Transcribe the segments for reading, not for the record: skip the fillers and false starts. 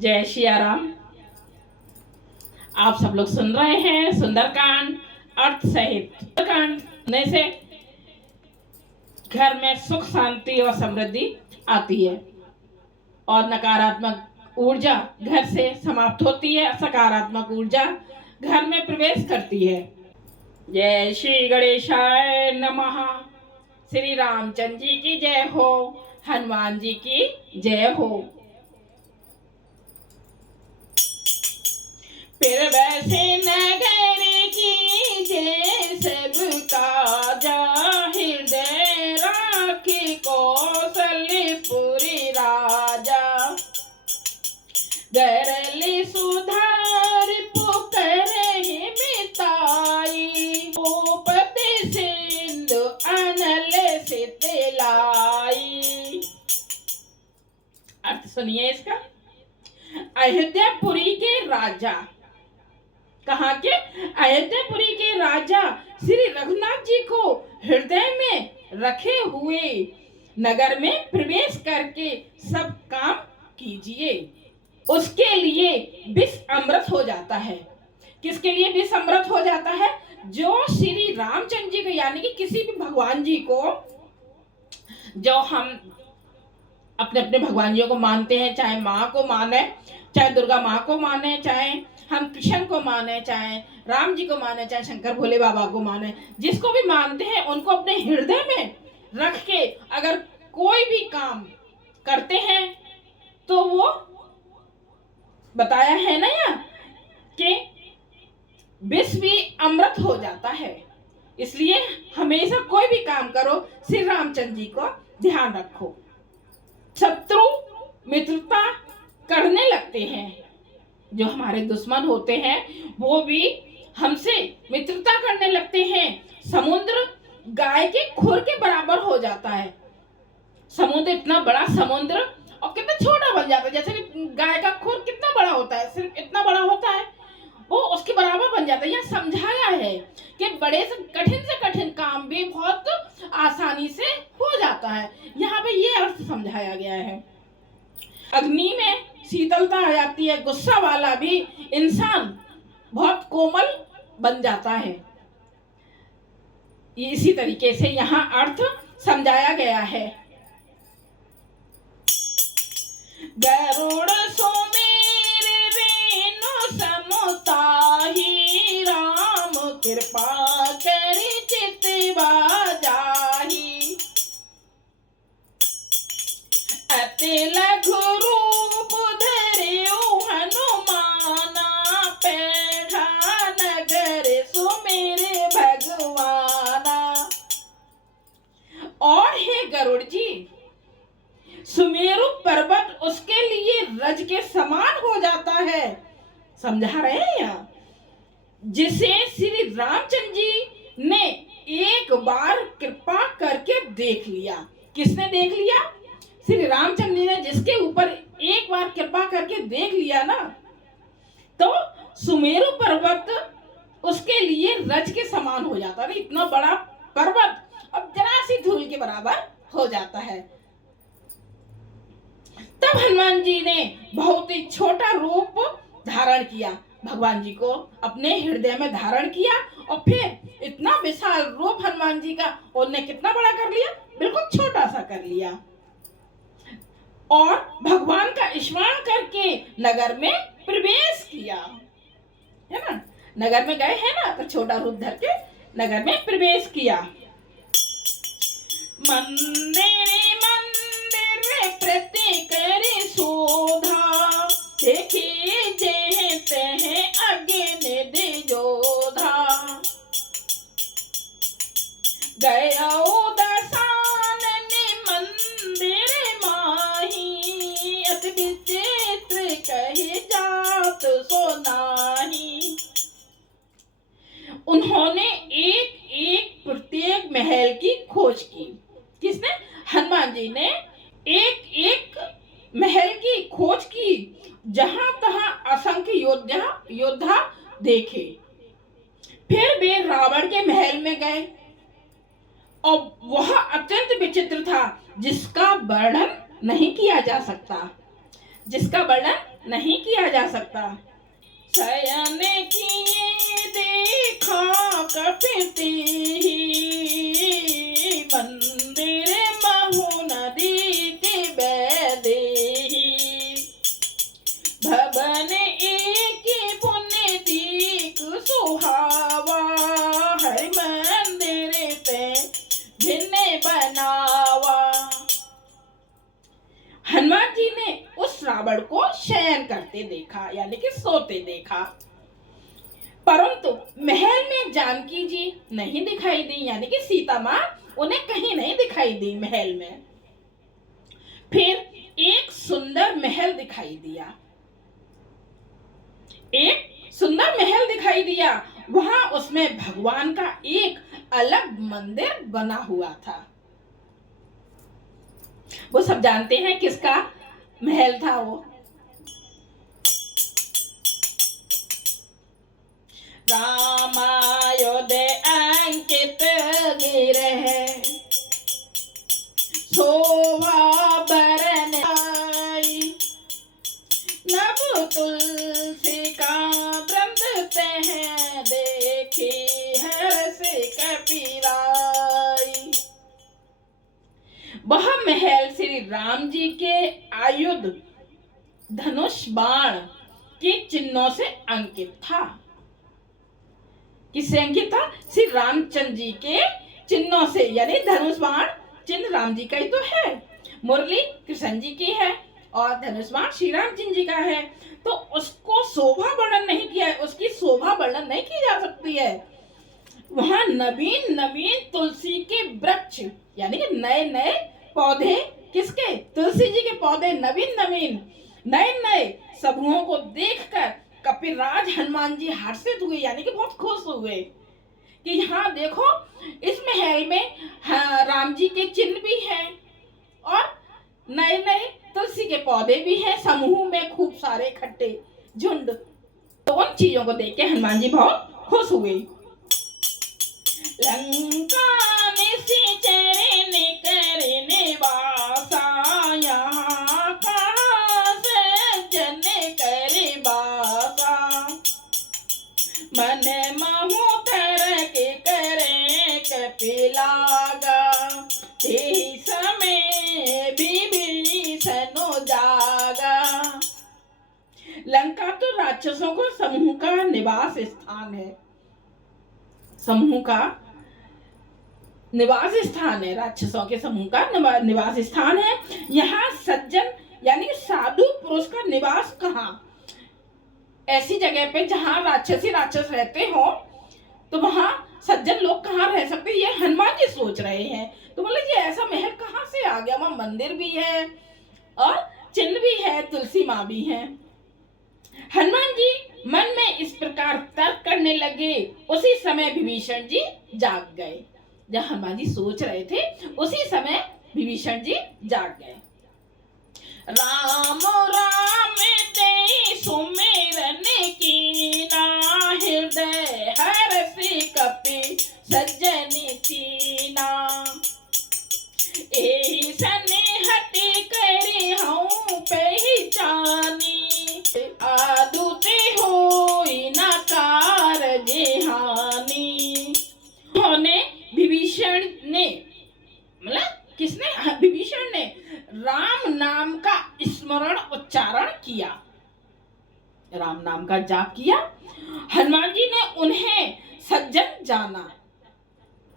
जय सिया राम। आप सब लोग सुन रहे हैं सुंदरकांड अर्थ सहित। सुंदरकांड सुनने से घर में सुख शांति और समृद्धि आती है और नकारात्मक ऊर्जा घर से समाप्त होती है, सकारात्मक ऊर्जा घर में प्रवेश करती है। जय श्री गणेशाय नमः। श्री रामचंद्र जी की जय हो, हनुमान जी की जय हो। फिर वैसे नगर की जय सबका जा, हृदय राखी कौशलपुरी राजा। गरली सुधार पुकरहि मिताई, भूपति सिंधु अनल सितलाई। अर्थ सुनिए इसका। अयोध्यापुरी के राजा, कहाँ के? अयोध्यापुरी के राजा श्री रघुनाथ जी को हृदय में रखे हुए नगर में प्रवेश करके सब काम कीजिए। उसके लिए विष अमृत हो जाता है। किसके लिए विष अमृत हो जाता है? जो श्री रामचंद्र जी को, यानी कि किसी भी भगवान जी को, जो हम अपने अपने भगवान जी को मानते हैं, चाहे माँ को माने, चाहे दुर्गा माँ को माने, चाहे हम कृष्ण को माने, चाहे राम जी को माने, चाहे शंकर भोले बाबा को माने, जिसको भी मानते हैं उनको अपने हृदय में रख के अगर कोई भी काम करते हैं तो वो बताया है ना यहाँ कि विष भी अमृत हो जाता है। इसलिए हमेशा कोई भी काम करो, श्री रामचंद्र जी को ध्यान रखो। शत्रु मित्रता करने लगते हैं, जो हमारे दुश्मन होते हैं वो भी हमसे मित्रता करने लगते हैं। समुद्र गाय के खुर के बराबर हो जाता है। समुद्र इतना बड़ा समुद्र और कितना छोटा बन जाता है। जैसे कि गाय का खुर कितना बड़ा होता है, सिर्फ इतना बड़ा होता है, वो उसके बराबर बन जाता है। यह समझाया है कि बड़े से कठिन काम भी बहुत आसानी से हो जाता है। यहाँ पे ये अर्थ समझाया गया है। अग्नि में शीतलता आ जाती है, गुस्सा वाला भी इंसान बहुत कोमल बन जाता है। इसी तरीके से यहाँ अर्थ समझाया गया है। गरुड़ सुमेर रेणु समताही, राम कृपा करि चितवा जाही। अति लघु रूप धरियो हनुमाना, पैठा नगर सुमेर भगवाना। और हे गरुड़ जी, सुमेरु पर्वत उसके लिए रज के समान हो जाता है। समझा रहे हैं यहाँ, जिसे श्री रामचंद्र जी ने एक बार कृपा करके देख लिया। किसने देख लिया? श्री रामचंद्र जी ने जिसके ऊपर एक बार कृपा करके देख लिया ना, तो सुमेरु पर्वत उसके लिए रज के समान हो जाता है। इतना बड़ा पर्वत अब जरा सी धूल के बराबर हो जाता है। तब हनुमान जी ने बहुत ही छोटा रूप धारण किया, भगवान जी को अपने हृदय में धारण किया और फिर इतना विशाल रूप हनुमान जी का उन्होंने कितना बड़ा कर लिया? बिल्कुल छोटा सा कर लिया। और भगवान का स्मरण करके नगर में प्रवेश किया, है ना? नगर में गए हैं ना, तो छोटा रूप धर के नगर में प्रवेश किया। मंदिर प्रति करि शोधा, देखी जेह तेह अग्नि दिजोधा। गयो दसानन मंदिर माही, अति विचित्र कहि जात सो नाही। उन्होंने एक एक प्रत्येक महल की खोज की। किसने? हनुमान जी ने एक एक महल की खोज की, जहां तहां असंख्य योद्धा देखे। फिर वे रावण के महल में गए और वह अत्यंत विचित्र था, जिसका वर्णन नहीं किया जा सकता। जिसका वर्णन नहीं किया जा सकता। शयन किए देखा कपति, मंदिर महु नदी के बैदे, भवन एक पुण्य दीक सुहावा, हर मंदिर पे भिन्न बनावा। हनुमान जी ने उस रावण को शयन करते देखा, यानी कि सोते देखा, परंतु महल में जानकी जी नहीं दिखाई दी, यानी कि सीता माँ उन्हें कहीं नहीं दिखाई दी महल में। फिर एक सुंदर महल दिखाई दिया, एक सुंदर महल दिखाई दिया। वहां उसमें भगवान का एक अलग मंदिर बना हुआ था। वो सब जानते हैं किसका महल था वो। रामायोदय अंकित गिरह, शोभा बरन आई, नभ तुलसी का वृंद तह, देखी हर्ष कपीराई। वह महल श्री राम जी के आयुध धनुष बाण के चिन्हों से अंकित था। किससे अंकित था? श्री रामचंद्र जी के चिन्हों से, यानी धनुष बाण चिन्ह राम जी का ही तो है, मुरली कृष्ण जी की है और धनुष बाण श्री रामचंद्र जी का है। तो उसको शोभा वर्णन नहीं किया है, उसकी शोभा वर्णन नहीं की जा सकती है। वहां नवीन नवीन तुलसी के वृक्ष, यानी कि नए नए पौधे, किसके? तुलसी जी के पौधे नवीन नवीन नए नए समूहों को देखकर कपिराज हनुमान जी हर्षित हुए, यानी कि बहुत खुश हुए कि यहाँ देखो इस महल में राम जी के चिन्ह भी हैं और नए नए तुलसी के पौधे भी हैं, समूह में खूब सारे इकट्ठे झुंड। तो उन चीजों को देख के हनुमान जी बहुत खुश हुए। लंका में चरण करे निवासा, यहाँ कहाँ सज्जन करे बासा, मन महु तरक करे कपिलागा, ते समय विभीषण जागा। लंका तो राक्षसों को समूह का निवास स्थान है, समूह का निवास स्थान है, राक्षसों के समूह का निवास स्थान है। यहाँ सज्जन यानी साधु पुरुष का निवास कहाँ? ऐसी जगह पे जहाँ राक्षसी राक्षस रहते हो, तो वहां सज्जन लोग कहाँ रह सकते? ये हनुमान जी सोच रहे हैं। तो बोले ये ऐसा महल कहाँ से आ गया? वहां मंदिर भी है और चिन्ह भी है, तुलसी माँ भी है। हनुमान जी मन में इस प्रकार तर्क करने लगे। उसी समय विभीषण जी जाग गए। जब हनुमान जी सोच रहे थे उसी समय विभीषण जी जाग गए। राम राम ते सुमिरन कीना, हृदय हर्षि कपि सज्जन कीना, एहि सनेहति करि हऊँ पहचानी, आदुते होई न कारज हानि। उन्होंने विभीषण ने, मतलब किसने? विभीषण ने राम नाम का स्मरण उच्चारण किया, राम नाम का जाप किया। हनुमान जी ने उन्हें सज्जन जाना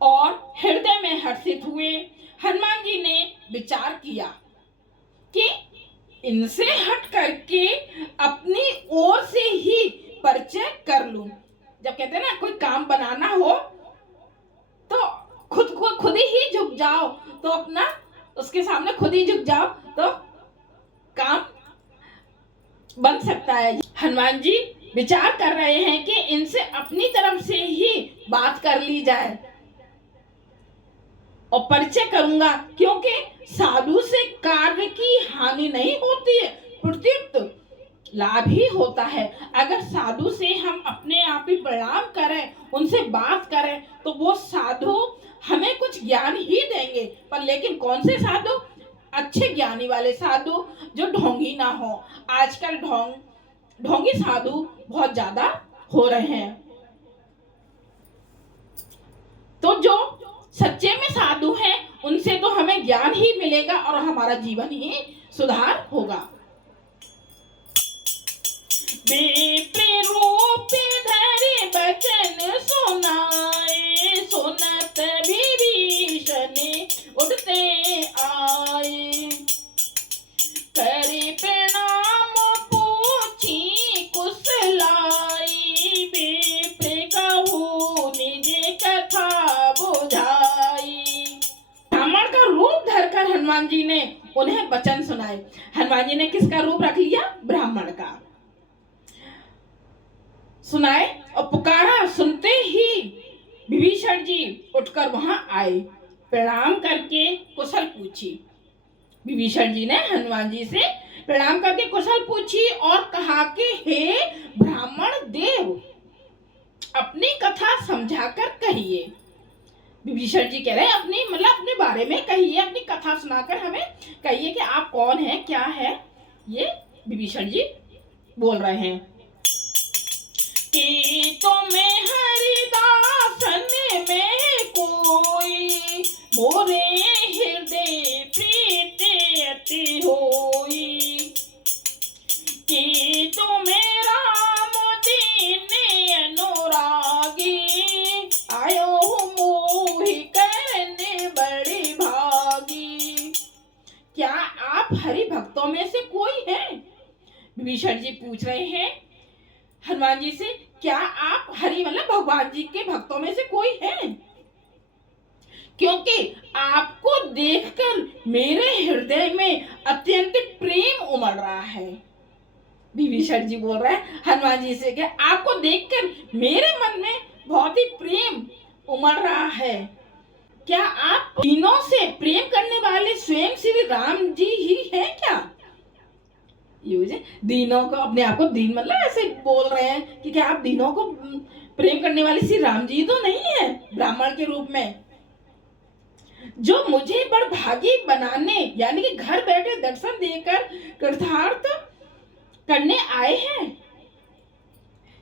और हृदय में हर्षित हुए। हनुमान जी ने विचार किया कि इनसे हट करके अपनी ओर से ही परिचय कर लूं। जब कहते हैं ना कोई काम बनाना हो तो खुद ही झुक जाओ, तो अपना उसके सामने खुद ही झुक जाओ तो काम बन सकता है। हनुमान जी विचार कर रहे हैं कि इनसे अपनी तरफ से ही बात कर ली जाए और परिचय करूंगा, क्योंकि साधु से कार्य की हानि नहीं होती है, प्रत्युत लाभ ही होता है। अगर साधु से हम अपने आप ही प्रणाम करें, उनसे बात करें, तो वो साधु हमें कुछ ज्ञान ही देंगे। पर लेकिन कौन से साधु? अच्छे ज्ञानी वाले साधु जो ढोंगी ना हो। आजकल ढोंगी साधु बहुत ज्यादा हो रहे हैं। तो जो सच्चे में साधु हैं उनसे तो हमें ज्ञान ही मिलेगा और हमारा जीवन ही सुधार होगा। रूप धरे बचन सुनाए, सुनत विभीषण उठते आए। करे प्रणाम पूछी कुशलाई, विप्र कहूँ निज कथा बुझाई। ब्राह्मण का रूप धरकर हनुमान जी ने उन्हें वचन सुनाए। हनुमान जी ने किसका रूप रख लिया? ब्राह्मण का सुनाए और पुकारा। सुनते ही विभीषण जी उठकर वहां आए, प्रणाम करके कुशल पूछी। विभीषण जी ने हनुमान जी से प्रणाम करके कुशल पूछी और कहा कि हे ब्राह्मण देव, अपनी कथा समझाकर कहिए। विभीषण जी कह रहे हैं अपने बारे में कहिए, अपनी कथा सुनाकर हमें कहिए कि आप कौन हैं, क्या है। ये विभीषण जी बोल रहे हैं कि तुम्हें हरिदासन में कोई, मोरे हृदय प्रीत अति होई। कि तुम्हें राम दीन अनुरागी, आयो मोहि करने बड़ी भागी। क्या आप हरि भक्तों में से कोई हैं? विभीषण जी पूछ रहे हैं हनुमान जी से, क्या आप हरि भगवान जी के भक्तों में से कोई हैं? क्योंकि आपको देखकर मेरे हृदय में अत्यंत प्रेम उमड़ रहा है। विभीषण जी बोल रहे हैं हनुमान जी से कि आपको देखकर मेरे मन में बहुत ही प्रेम उमड़ रहा है। क्या आप दीनों से प्रेम करने वाले स्वयं श्री राम जी ही हैं क्या? ये दीनों को, अपने आप को दीन ऐसे बोल रहे हैं कि क्या आप दीनों को प्रेम करने वाले श्री राम जी तो नहीं है ब्राह्मण के रूप में, जो मुझे बड़भागी बनाने यानी कि घर बैठे दर्शन देकर कृतार्थ करने आए हैं।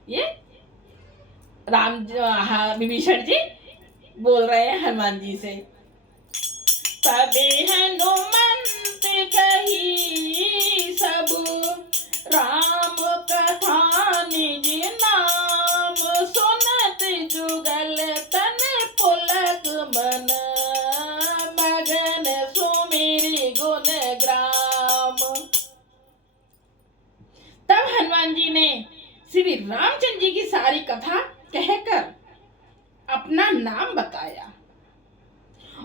ये विभीषण जी बोल रहे हैं हनुमान जी से। तबे हनुमंत कही सब राम कथा निज नाम, सुनत जुगल तन पुलक मन, मगन सुमिरि गुण ग्राम। तब हनुमान जी ने श्री रामचंद्र जी की सारी कथा कहकर अपना नाम बताया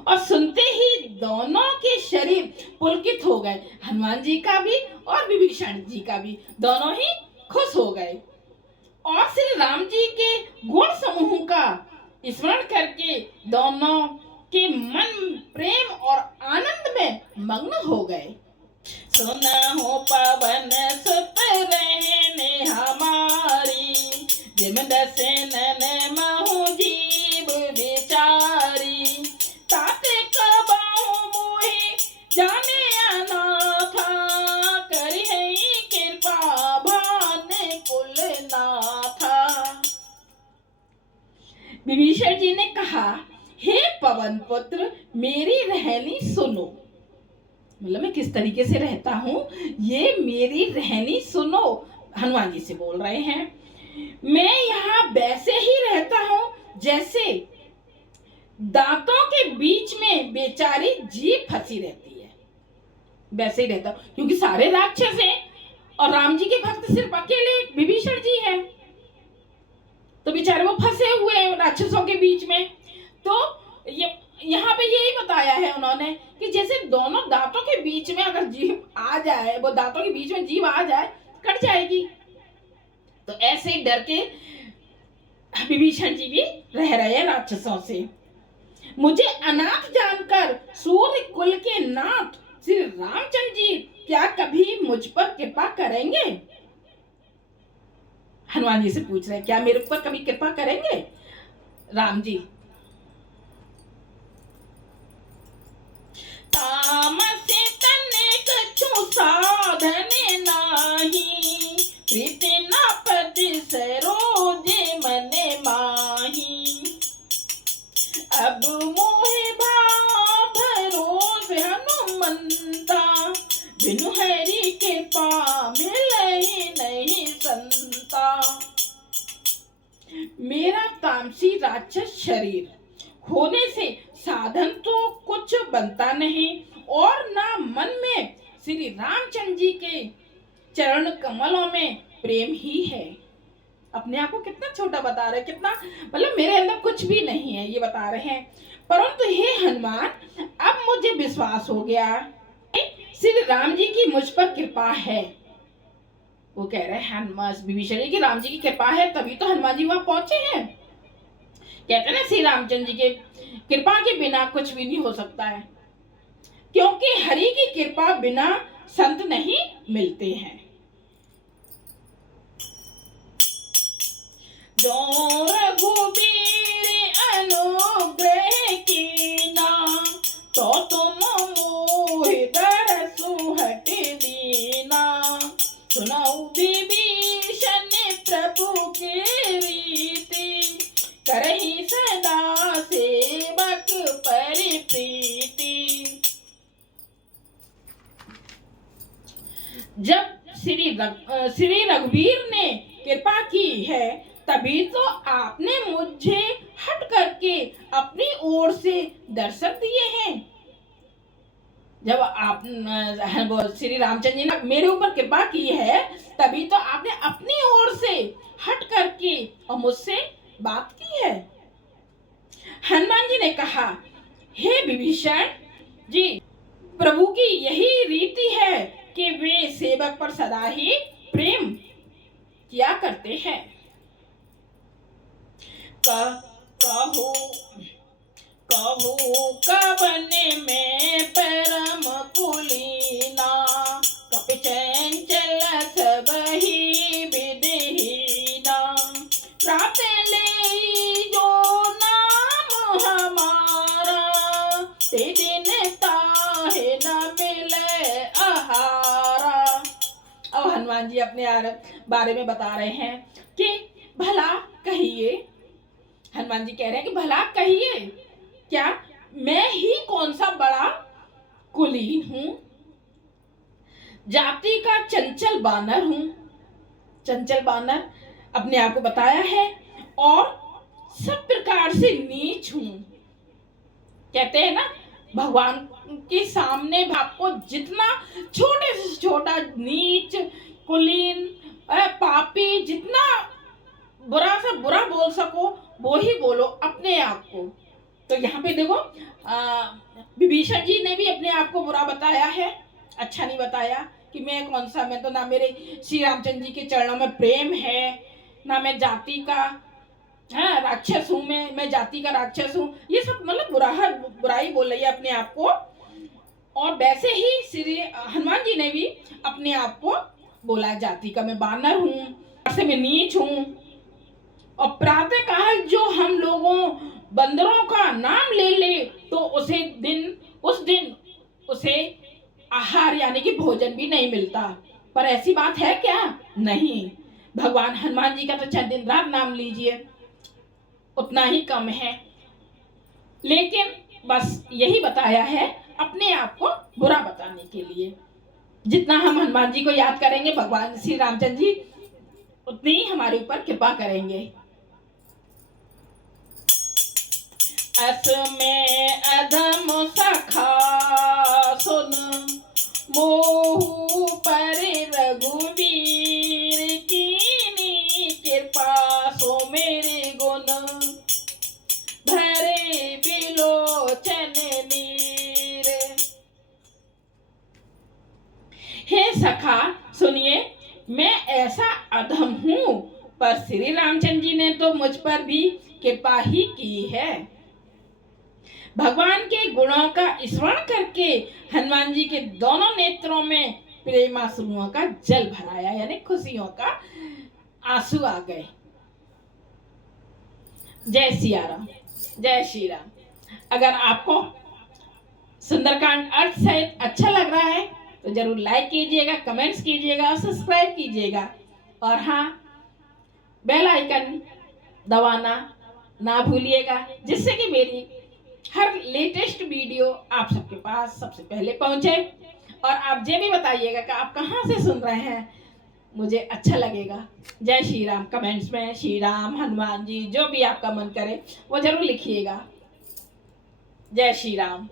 और सुनते ही दोनों के शरीर पुलकित हो गए। हनुमान जी का भी और विभीषण जी का भी, दोनों ही खुश हो गए और श्री राम जी के गुण समूह का स्मरण करके दोनों के मन प्रेम और आनंद में मग्न हो गए। सुनहु पवन सुत रहने हमारी, जिम दसनन महु जीव बिचारी, ताते कबाहु मोहि जाने अनाथा, करिहै कृपा भान कुल नाथा। विभीषण जी ने कहा, हे पवन पुत्र, मेरी रहनी सुनो। मैं किस तरीके से रहता हूं, ये मेरी रहनी सुनो। हनुमान जी से बोल रहे हैं मैं यहाँ वैसे ही रहता हूं जैसे दांतों के बीच में बेचारी जीभ फंसी रहती है, वैसे ही रहता हूं। क्योंकि सारे राक्षस हैं और राम जी के भक्त सिर्फ अकेले विभीषण जी हैं, तो बेचारे वो फंसे हुए हैं राक्षसों के बीच में। तो ये यहाँ पे यही बताया है उन्होंने कि जैसे दोनों दांतों के बीच में अगर जीभ आ जाए, वो दांतों के बीच में जीभ आ जाए कट जाएगी, तो ऐसे ही डर के विभीषण जी भी रह रहे हैं राक्षसों से। मुझे अनाथ जानकर सूर्य कुल के नाथ श्री रामचंद्र जी क्या कभी मुझ पर कृपा करेंगे? हनुमान जी से पूछ रहे हैं क्या मेरे ऊपर कभी कृपा करेंगे राम जी? तामस तन साधन नाही, प्रीति न पति सरोजे मने माही। अब मोहे भाव भरोसे हनुमंता, बिनु हरि के पास मिलहि नहीं संता। मेरा तामसी राक्षस शरीर होने से साधन तो कुछ बनता नहीं, और ना मन में श्री रामचंद्र जी के चरण कमलों में प्रेम ही है। अपने आप को कितना छोटा बता रहे, कितना मतलब मेरे अंदर कुछ भी नहीं है ये बता रहे हैं। परंतु हे हनुमान, अब मुझे विश्वास हो गया श्री राम जी की मुझ पर कृपा है। वो कह रहे हैं हनुमान विभीषण जी की राम जी की कृपा है, तभी तो हनुमान जी वहां पहुंचे हैं। कहते हैं ना श्री रामचंद्र जी के कृपा के बिना कुछ भी नहीं हो सकता है, क्योंकि हरि की कृपा बिना संत नहीं मिलते हैं। जो रघुबीर अनुग्रह कीना, तो तुम मोहि दरसु हट दीना। सुनऊ विभीषण प्रभु के रीति, करहि सदा सेवक पर प्रीति। जब श्री रघुवीर ने कृपा की है, तभी तो आपने मुझे हट करके अपनी ओर से दर्शन दिए हैं। जब आप श्री रामचंद्र जी ने मेरे ऊपर कृपा की है, तभी तो आपने अपनी ओर से हट करके और मुझसे बात की है। हनुमान जी ने कहा, हे विभीषण जी, प्रभु की यही रीति है कि वे सेवक पर सदा ही प्रेम किया करते हैं। कहू कवन में परम कुलीना, कपि चंचल सबहि विधिहीना। प्रात ले जो नाम हमारा, ते दिन ताहे न मिले आहारा। अब हनुमान जी अपने बारे में बता रहे हैं कि भला कहिए, हनुमान जी कह रहे हैं कि भला कहिए, क्या मैं ही कौन सा बड़ा कुलीन हूं, जाति का चंचल बानर हूं। चंचल बानर अपने आप को बताया है, और सब प्रकार से नीच हूं। कहते हैं ना, भगवान के सामने आपको जितना छोटे से छोटा, नीच, कुलीन, पापी, जितना बुरा से बुरा बोल सको वो ही बोलो अपने आप को। तो यहाँ पे देखो विभीषण जी ने भी अपने आप को बुरा बताया है, अच्छा नहीं बताया कि मैं कौन सा, मैं तो ना मेरे श्री रामचंद्र जी के चरणों में प्रेम है, ना मैं जाति का राक्षस हूँ, मैं जाति का राक्षस हूँ। ये सब मतलब बुराई बोल रही है अपने आप को। और वैसे ही श्री हनुमान जी ने भी अपने आप को बोला, जाति का मैं बानर हूँ, से मैं नीच हूँ। और प्रातः काल जो हम लोगों बंदरों का नाम ले ले, तो उस दिन उसे आहार यानी कि भोजन भी नहीं मिलता। पर ऐसी बात है क्या? नहीं। भगवान हनुमान जी का तो चाहे दिन रात नाम लीजिए उतना ही कम है, लेकिन बस यही बताया है अपने आप को बुरा बताने के लिए। जितना हम हनुमान जी को याद करेंगे, भगवान श्री रामचंद्र जी उतनी ही हमारे ऊपर कृपा करेंगे। अस में अधम सखा सुन, मोहु पर रघुवीर कीनी कृपा, सो मेरे गुण भरे बिलोचन नीर। हे सखा सुनिए, मैं ऐसा अधम हूँ, पर श्री रामचंद्र जी ने तो मुझ पर भी कृपा ही की है। भगवान के गुणों का स्मरण करके हनुमान जी के दोनों नेत्रों में प्रेमाश्रुओं का जल भराया, यानी खुशियों का आंसू आ गए। जय सिया राम, जय श्री राम। अगर आपको सुंदरकांड अर्थ सहित अच्छा लग रहा है तो जरूर लाइक कीजिएगा, कमेंट्स कीजिएगा और सब्सक्राइब कीजिएगा। और हाँ, बेल आइकन दबाना ना भूलिएगा, जिससे कि मेरी हर लेटेस्ट वीडियो आप सबके पास सबसे पहले पहुंचे। और आप ये भी बताइएगा कि आप कहाँ से सुन रहे हैं, मुझे अच्छा लगेगा। जय श्री राम कमेंट्स में श्री राम, हनुमान जी, जो भी आपका मन करे वो जरूर लिखिएगा। जय श्री राम।